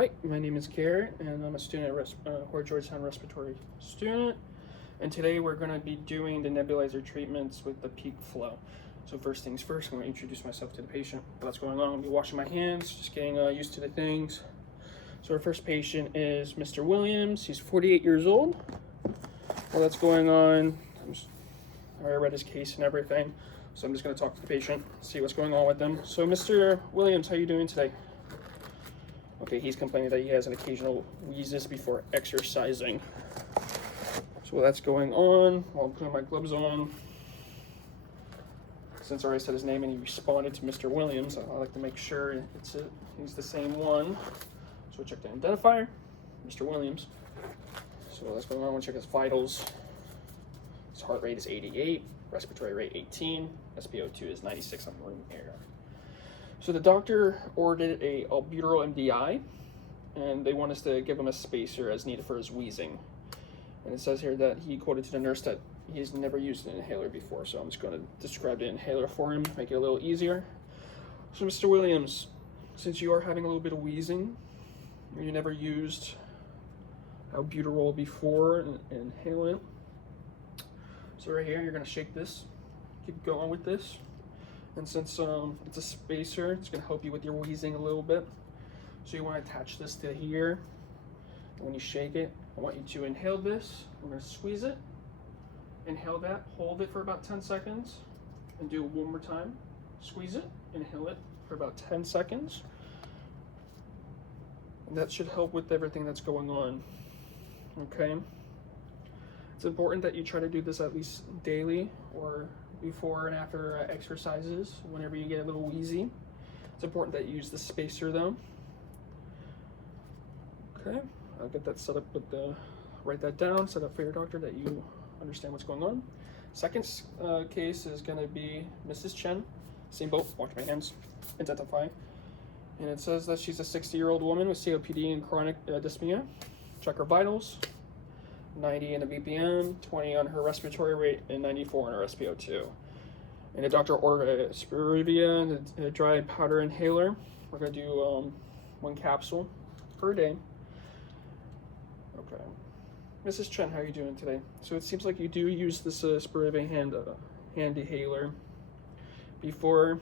Hi, my name is Garrett, and I'm a student at Horace Georgetown Respiratory student. And today we're going to be doing the nebulizer treatments with the peak flow. So first things first, I'm going to introduce myself to the patient. What's going on? I'm going to be washing my hands, just getting used to the things. So our first patient is Mr. Williams. He's 48 years old. While that's going on, I read his case and everything. So I'm just going to talk to the patient, see what's going on with them. So Mr. Williams, how are you doing today? Okay, he's complaining that he has an occasional wheezes before exercising. So while that's going on, while I'm putting my gloves on, since I already said his name and he responded to Mr. Williams, I like to make sure he's the same one. So check the identifier, Mr. Williams. So while that's going on, we'll check his vitals. His heart rate is 88, respiratory rate 18, SpO2 is 96 on room air. So the doctor ordered a albuterol MDI, and they want us to give him a spacer as needed for his wheezing. And it says here that he quoted to the nurse that he's never used an inhaler before, so I'm just going to describe the inhaler for him, make it a little easier. So Mr. Williams, since you are having a little bit of wheezing, you never used albuterol before and inhale it. So right here, you're going to shake this, keep going with this. And since it's a spacer, it's going to help you with your wheezing a little bit. So you want to attach this to here. And when you shake it, I want you to inhale this. I'm going to squeeze it. Inhale that. Hold it for about 10 seconds. And do it one more time. Squeeze it. Inhale it for about 10 seconds. And that should help with everything that's going on. Okay? It's important that you try to do this at least daily or before and after exercises, whenever you get a little wheezy. It's important that you use the spacer though. Okay, I'll get that set up with write that down, set up for your doctor that you understand what's going on. Second case is gonna be Mrs. Chen. Same boat, wash my hands, identify. And it says that she's a 60-year-old woman with COPD and chronic dyspnea. Check her vitals. 90 in the BPM, 20 on her respiratory rate, and 94 on her SpO2. And the doctor ordered a Spirivia and a dry powder inhaler. We're going to do 1 capsule per day. Okay. Mrs. Chen, how are you doing today? So it seems like you do use this Spirivia hand inhaler before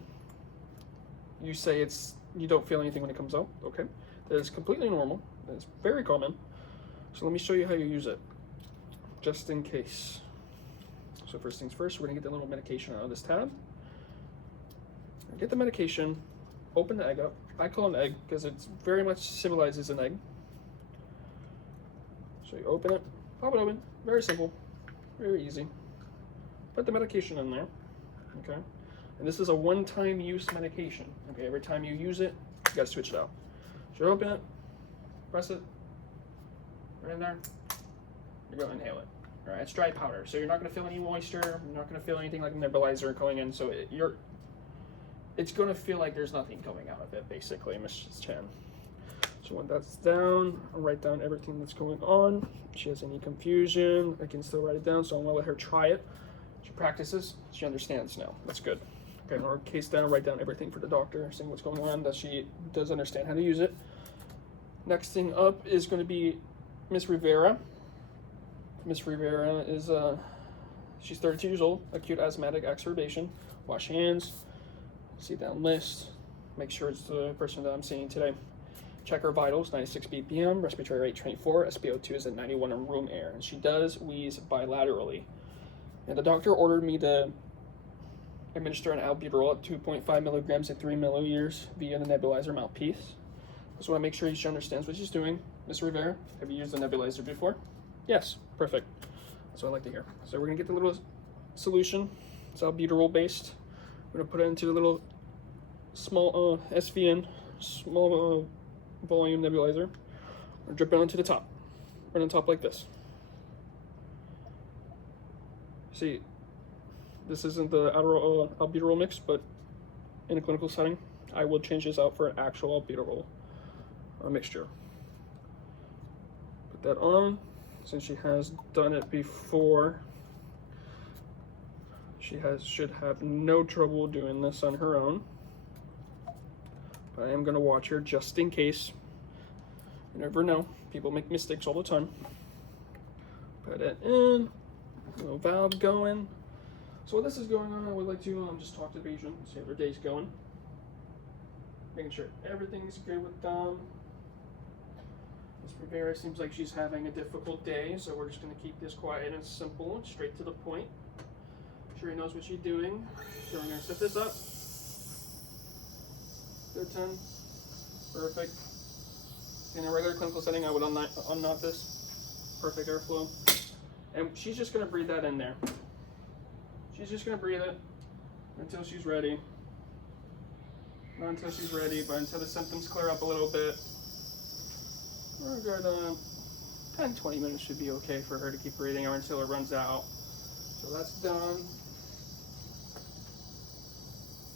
you say you don't feel anything when it comes out. Okay. That is completely normal. That is very common. So let me show you how you use it, just in case. So first things first, we're gonna get the little medication out of this tab. Get the medication, open the egg up. I call it an egg because it very much symbolizes an egg. So you open it, pop it open, very simple, very easy. Put the medication in there, okay? And this is a one-time use medication, okay? Every time you use it, you gotta switch it out. So you open it, press it, right in there, you're going to inhale it. All right, it's dry powder, so you're not going to feel any moisture. You're not going to feel anything like a nebulizer going in. So it's going to feel like there's nothing coming out of it, basically, Mrs. Chen. So when that's down, I'll write down everything that's going on. If she has any confusion, I can still write it down. So I'm going to let her try it. She practices. She understands now. That's good. Okay, I'll case down, write down everything for the doctor, saying what's going on, that she does understand how to use it. Next thing up is going to be Miss Rivera. Miss Rivera is she's 32 years old, acute asthmatic exacerbation. Wash hands, see down list, make sure it's the person that I'm seeing today. Check her vitals, 96 BPM, respiratory rate 24, SpO2 is at 91 in room air, and she does wheeze bilaterally. And the doctor ordered me to administer an albuterol at 2.5 milligrams at 3 milliliters via the nebulizer mouthpiece. Just want to make sure she understands what she's doing. Ms. Rivera, have you used the nebulizer before? Yes, perfect. That's what I like to hear. So we're gonna get the little solution. It's albuterol based. We're gonna put it into a little small SVN, small volume nebulizer. We're drip it onto the top, right on top like this. See, this isn't the albuterol mix, but in a clinical setting, I will change this out for an actual albuterol mixture. Put that on. Since she has done it before, she should have no trouble doing this on her own. But I am going to watch her just in case. You never know. People make mistakes all the time. Put it in. Little valve going. So while this is going on, I would like to just talk to the patient, see how their day's going. Making sure everything's good with them. Ms. Rivera seems like she's having a difficult day, so we're just going to keep this quiet and simple, straight to the point. Sure he knows what she's doing. So we're going to set this up. Good 10. Perfect. In a regular clinical setting, I would unknot this. Perfect airflow. And she's just going to breathe that in there. She's just going to breathe it until she's ready. Not until she's ready, but until the symptoms clear up a little bit. We're good. 10-20 minutes should be okay for her to keep breathing or until it runs out. So that's done.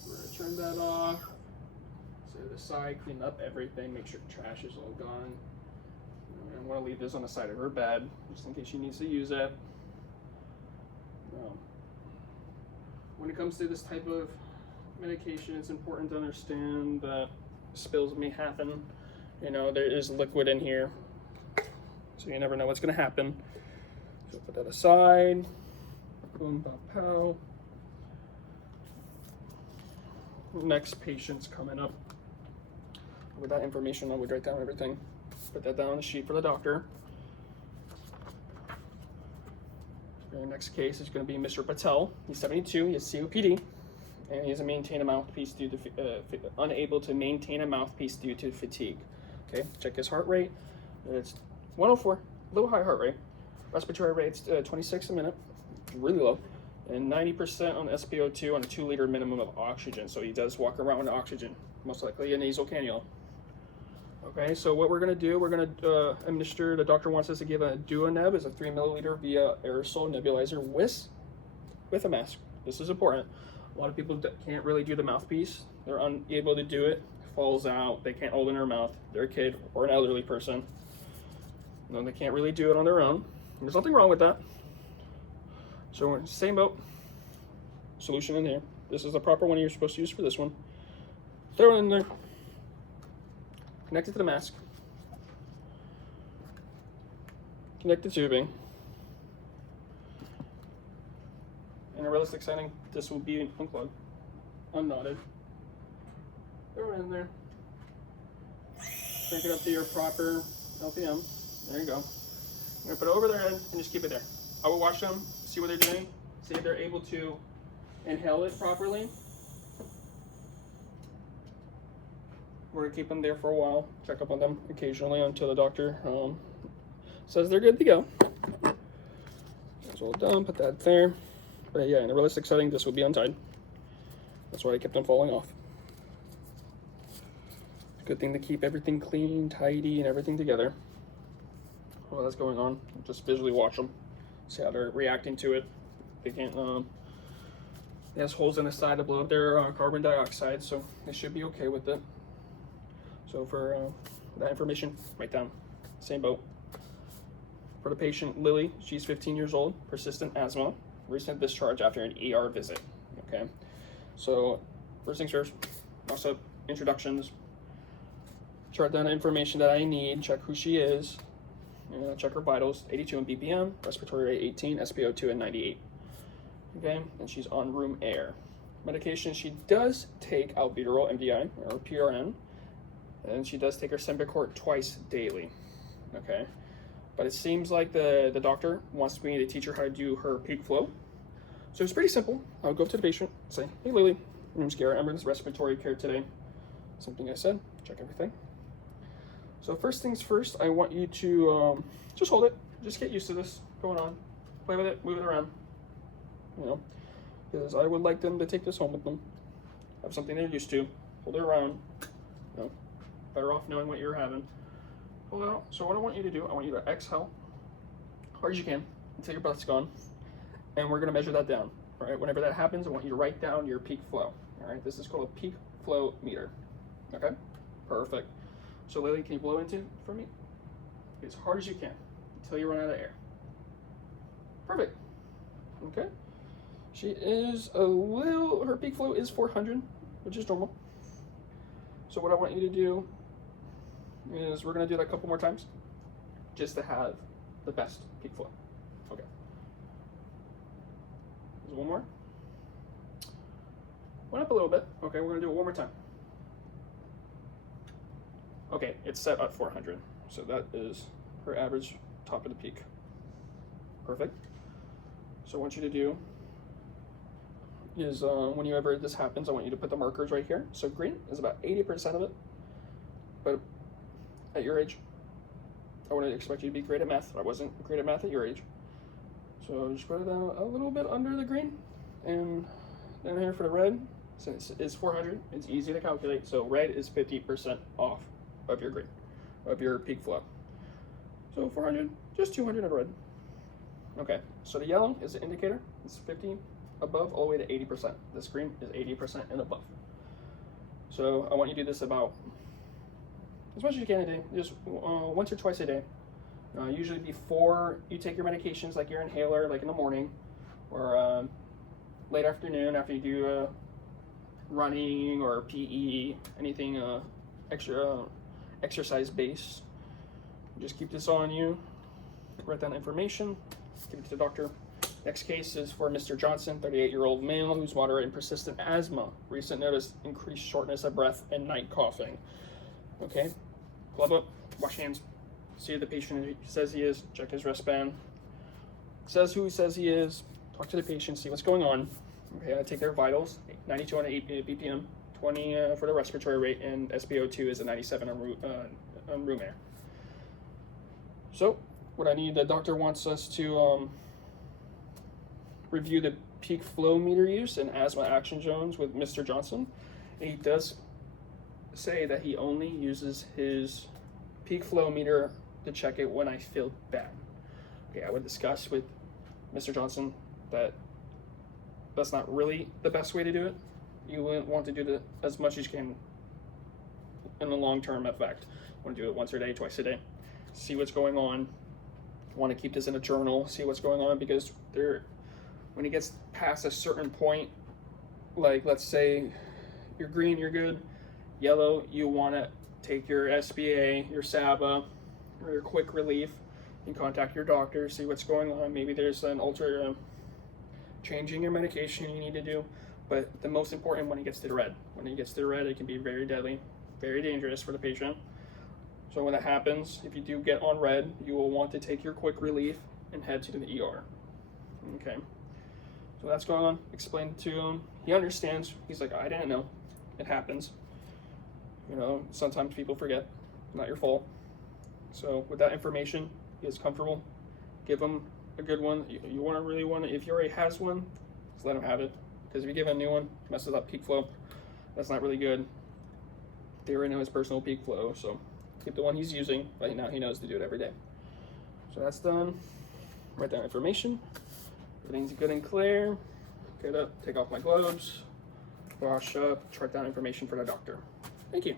We're going to turn that off. Set it aside, clean up everything, make sure the trash is all gone. I want to leave this on the side of her bed just in case she needs to use it. When it comes to this type of medication, it's important to understand that spills may happen. You know, there is liquid in here, so you never know what's going to happen. So put that aside. Boom, pow, pow. Next patient's coming up. With that information, I would write down everything. Put that down on the sheet for the doctor. Our next case is going to be Mr. Patel. He's 72. He has COPD, and he has unable to maintain a mouthpiece due to fatigue. Okay, check his heart rate. It's 104, a little high heart rate. Respiratory rate's 26 a minute, really low, and 90% on SpO2 on a 2-liter minimum of oxygen. So he does walk around with oxygen, most likely a nasal cannula. Okay, so what we're going to do, we're going to administer, the doctor wants us to give a Duoneb as a 3 milliliter via aerosol nebulizer with a mask. This is important. A lot of people can't really do the mouthpiece. They're unable to do it, falls out, they can't hold it in their mouth. They're a kid or an elderly person. No, they can't really do it on their own. There's nothing wrong with that. So we're in the same boat. Solution in here. This is the proper one you're supposed to use for this one. Throw it in there. Connect it to the mask. Connect the tubing. In a realistic setting, this will be unplugged, unknotted. Throw it in there. Crank it up to your proper LPM. There you go. You're gonna put it over their head and just keep it there. I will watch them, see what they're doing, see if they're able to inhale it properly. We're gonna keep them there for a while, check up on them occasionally until the doctor says they're good to go. That's all done, put that there. But yeah, in a realistic setting, this would be untied. That's why I kept them falling off. It's a good thing to keep everything clean, tidy, and everything together. While that's going on, just visually watch them, see how they're reacting to it. They can't, it has holes in the side to blow up their carbon dioxide, so they should be okay with it. So for that information, write down, same boat. For the patient, Lily, she's 15 years old, persistent asthma, recent discharge after an ER visit, okay? So first things first, what's up, introductions, chart down the information that I need, check who she is, check her vitals, 82 in BPM, respiratory rate 18, SpO2 at 98, okay? And she's on room air. Medication, she does take albuterol MDI, or PRN, and she does take her Symbicort twice daily, okay? But it seems like the doctor wants me to teach her how to do her peak flow. So it's pretty simple. I'll go up to the patient, say, hey Lily, my name's Garrett, I'm in this respiratory care today. Something I said, check everything. So first things first, I want you to just hold it, just get used to this going on. Play with it, move it around, because I would like them to take this home with them. Have something they're used to, hold it around, better off knowing what you're having. Pull it out. So what I want you to do, I want you to exhale hard as you can until your breath's gone, and we're gonna measure that down. All right, whenever that happens, I want you to write down your peak flow. All right, this is called a peak flow meter. Okay, perfect. So Lily, can you blow into it for me? As hard as you can until you run out of air. Perfect. Okay. She is her peak flow is 400, which is normal. So what I want you to do is we're going to do that a couple more times just to have the best peak flow. Okay. There's one more. Went up a little bit. Okay, we're going to do it one more time. Okay, it's set at 400. So that is her average top of the peak. Perfect. So I want you to do is whenever this happens, I want you to put the markers right here. So green is about 80% of it. But at your age, I wouldn't expect you to be great at math. I wasn't great at math at your age. So just put it down a little bit under the green. And then here for the red, since it's 400, it's easy to calculate. So red is 50% off of your green, of your peak flow. So 400, just 200 in red. Okay, so the yellow is the indicator. It's 50 above all the way to 80%. This green is 80% and above. So I want you to do this about as much as you can a day, just once or twice a day. Usually before you take your medications, like your inhaler, like in the morning, or late afternoon after you do running or PE, anything exercise based. Just keep this on you. Write down information. Give it to the doctor. Next case is for Mr. Johnson, 38-year-old male who's moderate and persistent asthma. Recent notice, increased shortness of breath and night coughing. Okay, glove up, wash hands, see the patient says he is, check his wristband, says who he says he is, talk to the patient, see what's going on. Okay, I take their vitals, 92 on 8 BPM, 20 for the respiratory rate, and SpO2 is a 97 on room air. So, what I need, the doctor wants us to review the peak flow meter use and asthma action zones with Mr. Johnson. And he does say that he only uses his peak flow meter to check it when I feel bad. Okay, I would discuss with Mr. Johnson that that's not really the best way to do it. You wouldn't want to do it as much as you can in the long-term effect. You want to do it once a day, twice a day. See what's going on. Want to keep this in a journal, see what's going on, because when it gets past a certain point, like let's say you're green, you're good. Yellow, you want to take your SBA, your SABA, or your quick relief, and contact your doctor, see what's going on. Maybe there's an changing your medication you need to do. But the most important, when it gets to the red. When it gets to the red, it can be very deadly, very dangerous for the patient. So when that happens, if you do get on red, you will want to take your quick relief and head to the ER. Okay. So that's going on. Explain to him. He understands. He's like, I didn't know. It happens. You know, sometimes people forget. Not your fault. So with that information, he is comfortable. Give him a good one. You want to really want to, if he already has one, just let him have it. Because if you give him a new one, messes up peak flow. That's not really good. They already know his personal peak flow, so keep the one he's using, but now he knows to do it every day. So that's done. Write down information. Everything's good and clear. Get up, take off my gloves, wash up, write down information for the doctor. Thank you.